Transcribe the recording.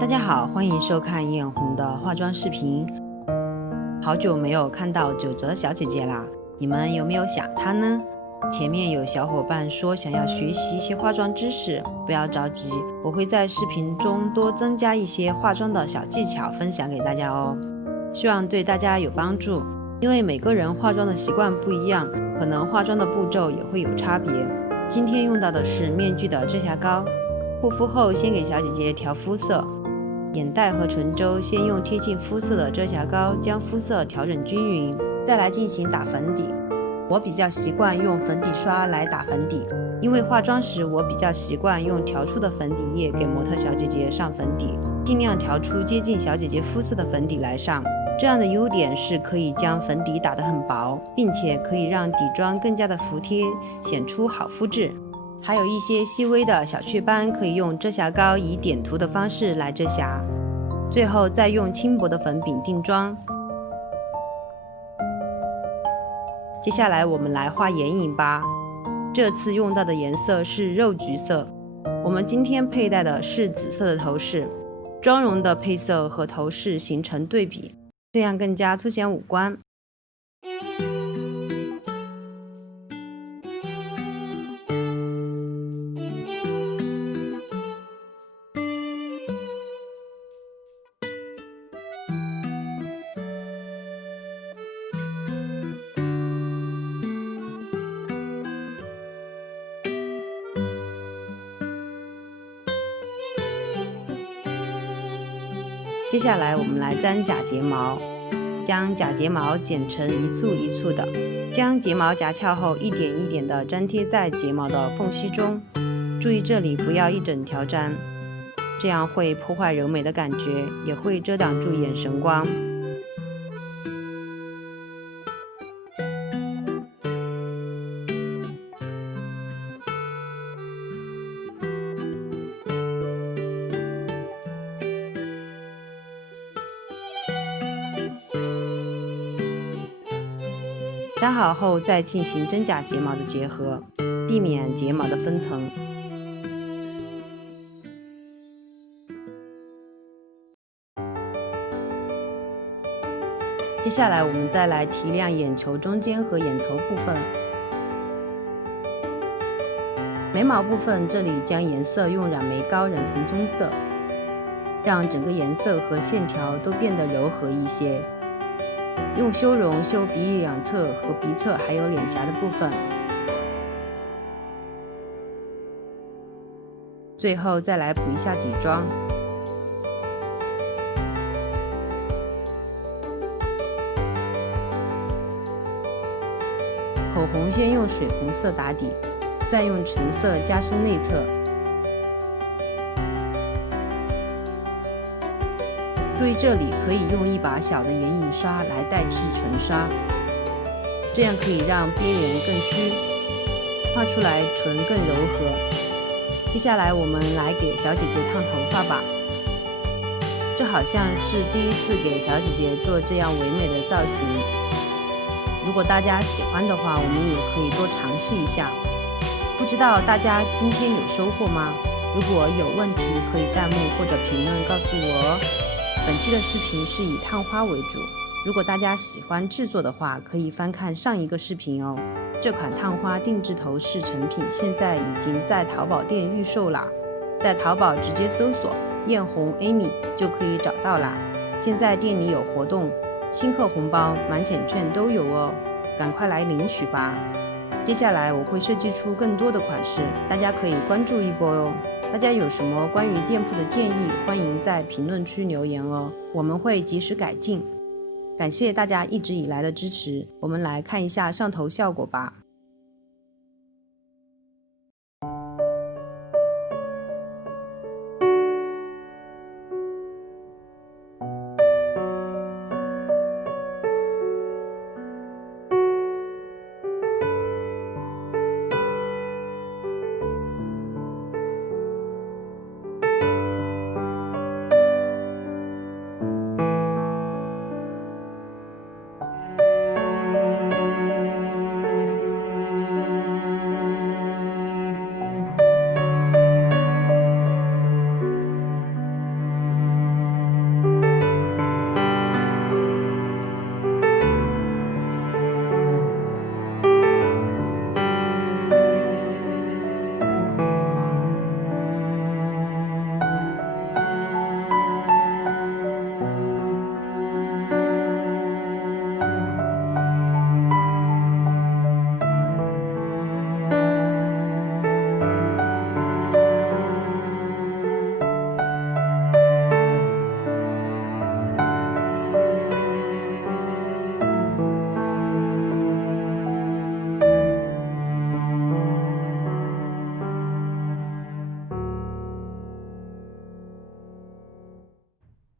大家好，欢迎收看眼红的化妆视频。好久没有看到九泽小姐姐啦，你们有没有想她呢？前面有小伙伴说想要学习一些化妆知识，不要着急，我会在视频中多增加一些化妆的小技巧分享给大家哦，希望对大家有帮助。因为每个人化妆的习惯不一样，可能化妆的步骤也会有差别。今天用到的是面具的遮瑕膏。护肤后先给小姐姐调肤色，眼袋和唇周先用贴近肤色的遮瑕膏将肤色调整均匀，再来进行打粉底。我比较习惯用粉底刷来打粉底，因为化妆时我比较习惯用调出的粉底液给模特小姐姐上粉底，尽量调出接近小姐姐肤色的粉底来上。这样的优点是可以将粉底打得很薄，并且可以让底妆更加的服帖，显出好肤质。还有一些细微的小雀斑可以用遮瑕膏以点涂的方式来遮瑕，最后再用轻薄的粉饼定妆。接下来我们来画眼影吧，这次用到的颜色是肉橘色，我们今天佩戴的是紫色的头饰，妆容的配色和头饰形成对比，这样更加凸显五官。接下来我们来粘假睫毛，将假睫毛剪成一簇一簇的，将睫毛夹翘后一点一点的粘贴在睫毛的缝隙中，注意这里不要一整条粘，这样会破坏柔美的感觉，也会遮挡住眼神光。粘好后再进行真假睫毛的结合，避免睫毛的分层。接下来我们再来提亮眼球中间和眼头部分。眉毛部分这里将颜色用染眉膏染成棕色，让整个颜色和线条都变得柔和一些。用修容修鼻翼两侧和鼻侧还有脸颊的部分，最后再来补一下底妆。口红先用水红色打底，再用橙色加深内侧。注意这里可以用一把小的眼影刷来代替唇刷，这样可以让边缘更虚，画出来唇更柔和。接下来我们来给小姐姐烫头发吧，这好像是第一次给小姐姐做这样唯美的造型，如果大家喜欢的话，我们也可以多尝试一下。不知道大家今天有收获吗？如果有问题可以弹幕或者评论告诉我哦。本期的视频是以烫花为主，如果大家喜欢制作的话，可以翻看上一个视频哦。这款烫花定制头饰成品现在已经在淘宝店预售啦，在淘宝直接搜索艳红 Amy 就可以找到啦。现在店里有活动，新客红包、满减券都有哦，赶快来领取吧。接下来我会设计出更多的款式，大家可以关注一波哦。大家有什么关于店铺的建议，欢迎在评论区留言哦，我们会及时改进。感谢大家一直以来的支持，我们来看一下上头效果吧。